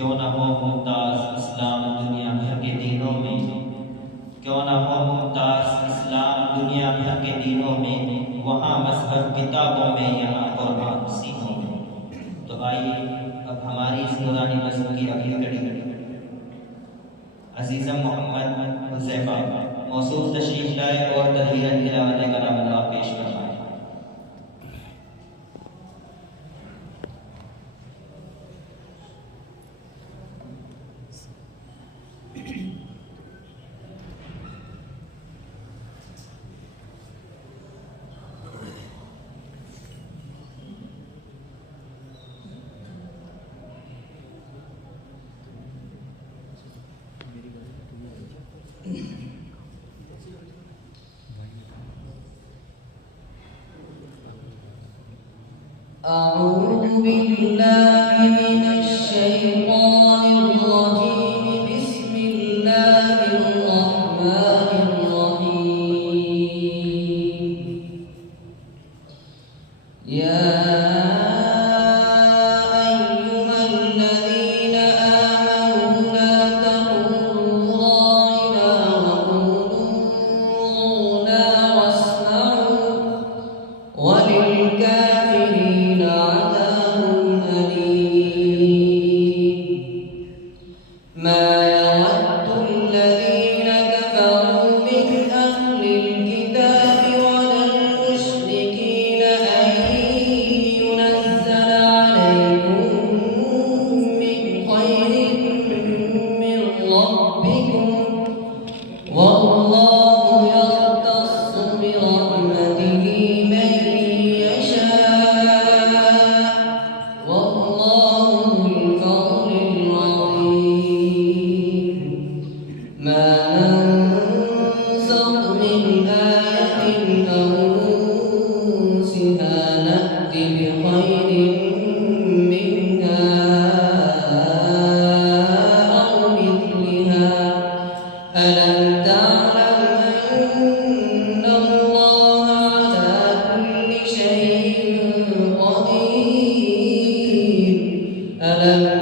क्यों न हो मुमताज इस्लाम दुनिया भर के दीनों में, क्यों न हो मुमताज इस्लाम दुनिया भर के दीनों में, वहाँ मज़हब किताबों में, यहाँ कुरान सीनों में। तो आइए अब हमारी इस नूरानी नस्ल की अगली कड़ी अज़ीज़म मोहम्मद हुज़ैफ़ा मौसूफ तशरीफ़ लाए और तदहीरन तिलावत कलामुल्लाह पेश फरमाएं। أعوذ بالله من الشيطان الرجيم بسم الله الرحمن الرحيم يا أيها الذين آمنوا لا تقولوا راعنا وقولوا انظرنا واسمعوا وللكافرين عذاب أليم ما يود الذين كفروا من أهل الكتاب ولا المشركين أن ينزل عليكم من خير من ربكم والله يختص برحمته من يشاء والله ذو الفضل العظيم ما ننسخ من آية أو ننسها نأت بخير منها أو مثلها ألم تعلم أن الله على كل شيء قدير ألم